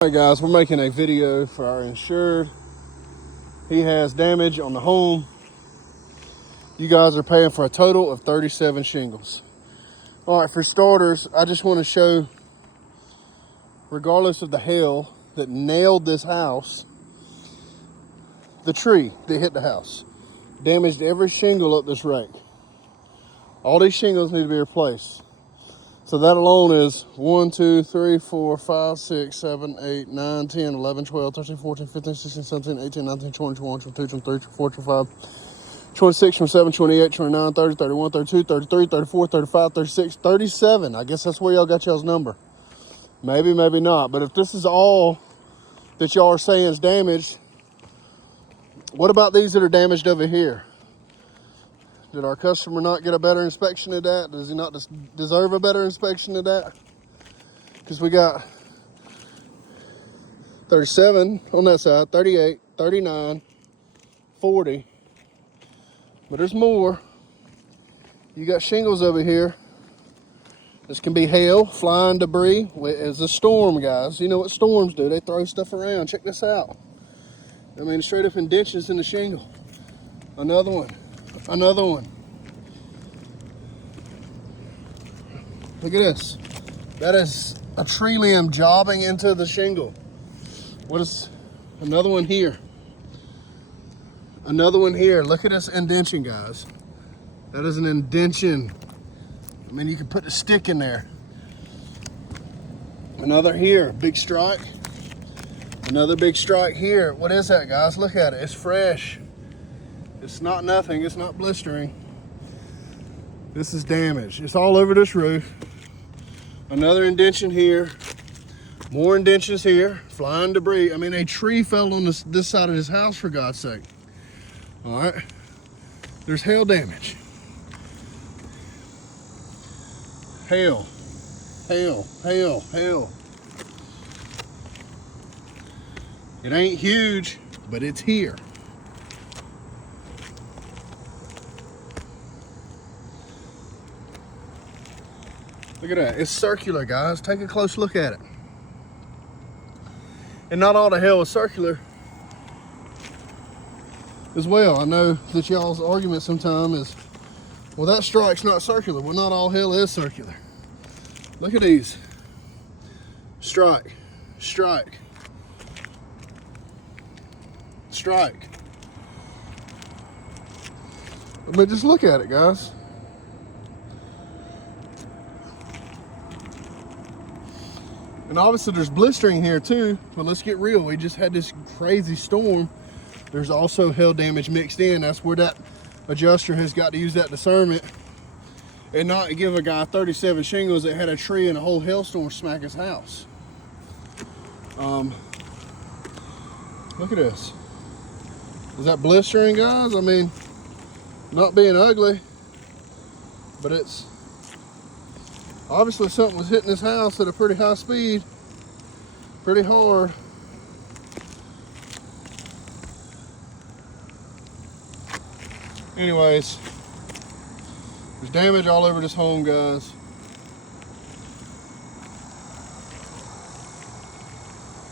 Alright guys, we're making a video for our insured. He has damage on the home. You guys are paying for a total of 37 shingles. Alright, for starters, I just want to show, regardless of the hail that nailed this house, the tree that hit the house damaged every shingle up this rake. All these shingles need to be replaced. So that alone is 1, 2, 3, 4, 5, 6, 7, 8, 9, 10, 11, 12, 13, 14, 15, 16, 17, 18, 19, 20, 21, 22, 23, 24, 25, 26, 27, 28, 29, 30, 31, 32, 33, 34, 35, 36, 37. I guess that's where y'all got y'all's number. Maybe, maybe not. But if this is all that y'all are saying is damaged, what about these that are damaged over here? Did our customer not get a better inspection of that? Does he not deserve a better inspection of that? Because we got 37 on that side, 38, 39, 40. But there's more. You got shingles over here. This can be hail, flying debris. It's a storm, guys. You know what storms do. They throw stuff around. Check this out. I mean, straight up indentions in the shingle. Another one. Another one. Look at this. That is a tree limb jobbing into the shingle. What is another one here? Another one here. Look at this indention, guys. That is an indention. I mean, you can put a stick in there. Another here, big strike. Another big strike here. What is that, guys? Look at it. It's fresh. It's not nothing. It's not blistering. This is damaged. It's all over this roof. Another indention here. More indentions here. Flying debris. I mean, a tree fell on this side of this house, for God's sake. All right. There's hail damage. Hail. Hail. Hail. Hail. It ain't huge, but it's here. Look at that. It's circular, guys. Take a close look at it. And not all the hail is circular as well. I know that y'all's argument sometimes is, well, that strike's not circular. Well, not all hail is circular. Look at these. Strike. Strike. Strike. But just look at it, guys. And obviously there's blistering here too, but let's get real. We just had this crazy storm. There's also hail damage mixed in. That's where that adjuster has got to use that discernment and not give a guy 37 shingles that had a tree and a whole hailstorm smack his house. Look at this. Is that blistering, guys? I mean, not being ugly, but it's obviously something was hitting this house at a pretty high speed, pretty hard. Anyways, there's damage all over this home, guys.